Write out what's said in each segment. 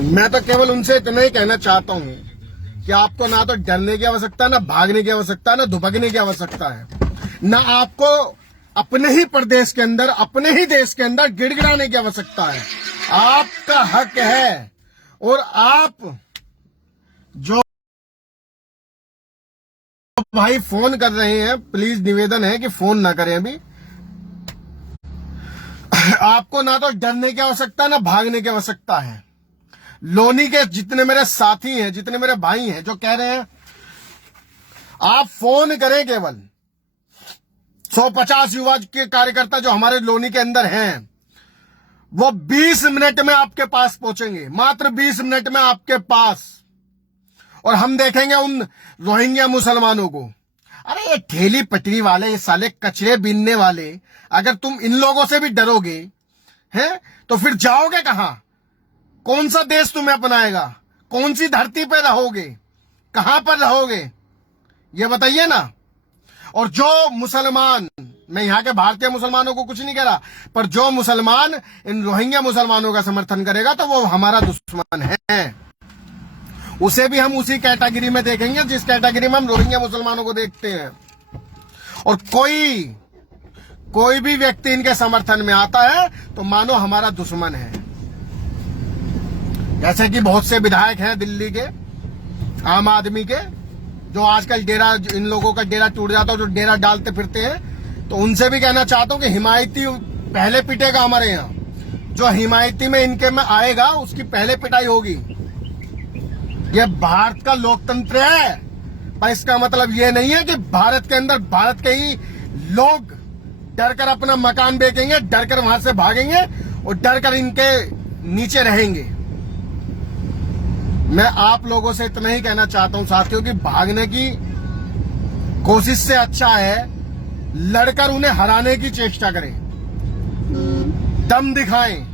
मैं तो केवल उनसे इतना ही कहना चाहता हूँ कि आपको ना तो डरने की आवश्यकता, ना भागने की आवश्यकता, ना दुबकने की आवश्यकता है, ना आपको अपने ही प्रदेश के अंदर, अपने ही देश के अंदर गिड़गिड़ाने की आवश्यकता है। आपका हक है। और आप जो भाई फोन कर रहे हैं, प्लीज निवेदन है कि फोन ना करें अभी। आपको ना तो डरने की आवश्यकता, ना भागने की आवश्यकता है। लोनी के जितने मेरे साथी हैं, जितने मेरे भाई हैं जो कह रहे हैं आप फोन करें, केवल 150 युवा के कार्यकर्ता जो हमारे लोनी के अंदर हैं, वो 20 मिनट में आपके पास पहुंचेंगे, मात्र 20 मिनट में आपके पास। और हम देखेंगे उन रोहिंग्या मुसलमानों को। अरे ये ठेली पटरी वाले, ये साले कचरे बीनने वाले, अगर तुम इन लोगों से भी डरोगे हैं तो फिर जाओगे कहां? कौन सा देश तुम्हें अपनाएगा? कौन सी धरती पे रहोगे? कहां पर रहोगे? ये बताइए ना। और जो मुसलमान, मैं यहां के भारतीय मुसलमानों को कुछ नहीं कह रहा, पर जो मुसलमान इन रोहिंग्या मुसलमानों का समर्थन करेगा तो वो हमारा दुश्मन है। उसे भी हम उसी कैटेगरी में देखेंगे जिस कैटेगरी में हम रोहिंग्या मुसलमानों को देखते हैं। और कोई भी व्यक्ति इनके समर्थन में आता है तो मानो हमारा दुश्मन है। जैसे कि बहुत से विधायक हैं दिल्ली के, आम आदमी के, जो आजकल डेरा, इन लोगों का डेरा टूट जाता है, जो डेरा डालते फिरते हैं, तो उनसे भी कहना चाहता हूं कि हिमायती पहले पिटेगा हमारे यहाँ। जो हिमायती में इनके में आएगा उसकी पहले पिटाई होगी। यह भारत का लोकतंत्र है, पर इसका मतलब यह नहीं है कि भारत के अंदर भारत के ही लोग डरकर अपना मकान बेचेंगे, डरकर वहां से भागेंगे और डरकर इनके नीचे रहेंगे। मैं आप लोगों से इतना ही कहना चाहता हूं साथियों कि भागने की कोशिश से अच्छा है लड़कर उन्हें हराने की चेष्टा करें, दम दिखाएं।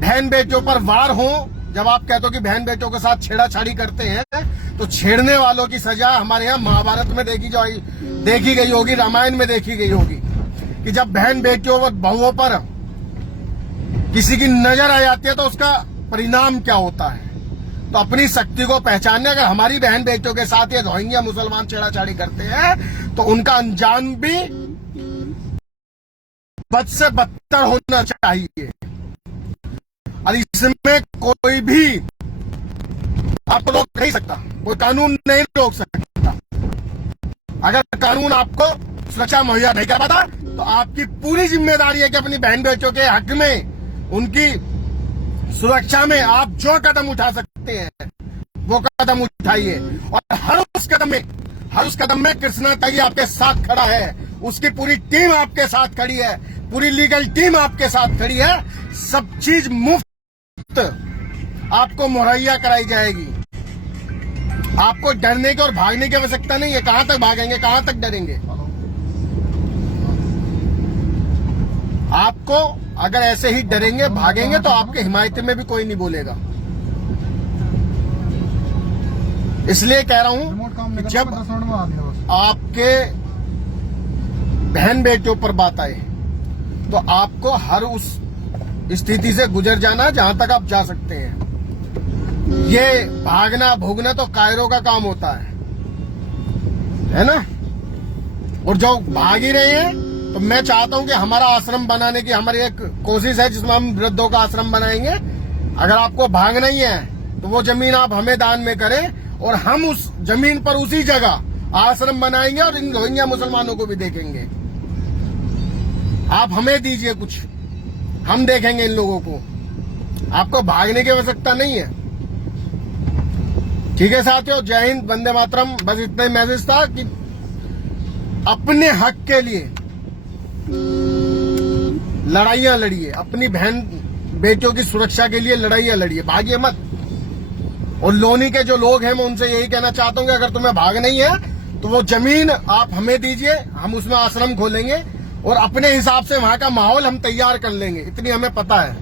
बहन बेटियों पर वार हो, जब आप कहते हो कि बहन बेटियों के साथ छेड़ाछाड़ी करते हैं तो छेड़ने वालों की सजा हमारे यहाँ महाभारत में देखी गई होगी, रामायण में देखी गई होगी कि जब बहन बेटियों और बहुओं पर किसी की नजर आ जाती है तो उसका परिणाम क्या होता है। तो अपनी शक्ति को पहचानने, अगर हमारी बहन बेटियों के साथ ये रोहिंग्या मुसलमान छेड़ाछाड़ी करते हैं तो उनका अंजाम भी बद से बदतर होना चाहिए। और इसमें कोई भी आपको रोक नहीं सकता, कोई कानून नहीं रोक सकता। अगर कानून आपको सुरक्षा मुहैया नहीं कर पाता तो आपकी पूरी जिम्मेदारी है कि अपनी बहन बेटियों के हक में, उनकी सुरक्षा में आप जो कदम उठा सकते हैं वो कदम उठाइए। और हर उस कदम में कृष्णा त्यागी आपके साथ खड़ा है, उसकी पूरी टीम आपके साथ खड़ी है, पूरी लीगल टीम आपके साथ खड़ी है। सब चीज मुफ्त आपको मुहैया कराई जाएगी। आपको डरने की और भागने की आवश्यकता नहीं है। कहां तक भागेंगे, कहां तक डरेंगे? आपको अगर ऐसे ही डरेंगे, भागेंगे तो आपके हिमायती में भी कोई नहीं बोलेगा। इसलिए कह रहा हूं जब आपके बहन बेटियों पर बात आए तो आपको हर उस स्थिति से गुजर जाना जहां तक आप जा सकते हैं। ये भागना भोगना तो कायरों का काम होता है ना। और जो भाग ही रहे हैं तो मैं चाहता हूं कि हमारा आश्रम बनाने की हमारी एक कोशिश है जिसमें हम वृद्धों का आश्रम बनाएंगे। अगर आपको भागना ही है तो वो जमीन आप हमें दान में करें और हम उस जमीन पर उसी जगह आश्रम बनाएंगे और इन रोहिंग्या मुसलमानों को भी देखेंगे। आप हमें दीजिए कुछ, हम देखेंगे इन लोगों को। आपको भागने की आवश्यकता नहीं है। ठीक है साथियों, जय हिंद, वंदे मातरम। बस इतना ही मैसेज था कि अपने हक के लिए लड़ाइयां लड़िए, अपनी बहन बेटियों की सुरक्षा के लिए लड़ाइयां लड़िए, भागिए मत। और लोनी के जो लोग हैं मैं उनसे यही कहना चाहता हूं कि अगर तुम्हें भाग नहीं है तो वो जमीन आप हमें दीजिए, हम उसमें आश्रम खोलेंगे और अपने हिसाब से वहां का माहौल हम तैयार कर लेंगे, इतनी हमें पता है।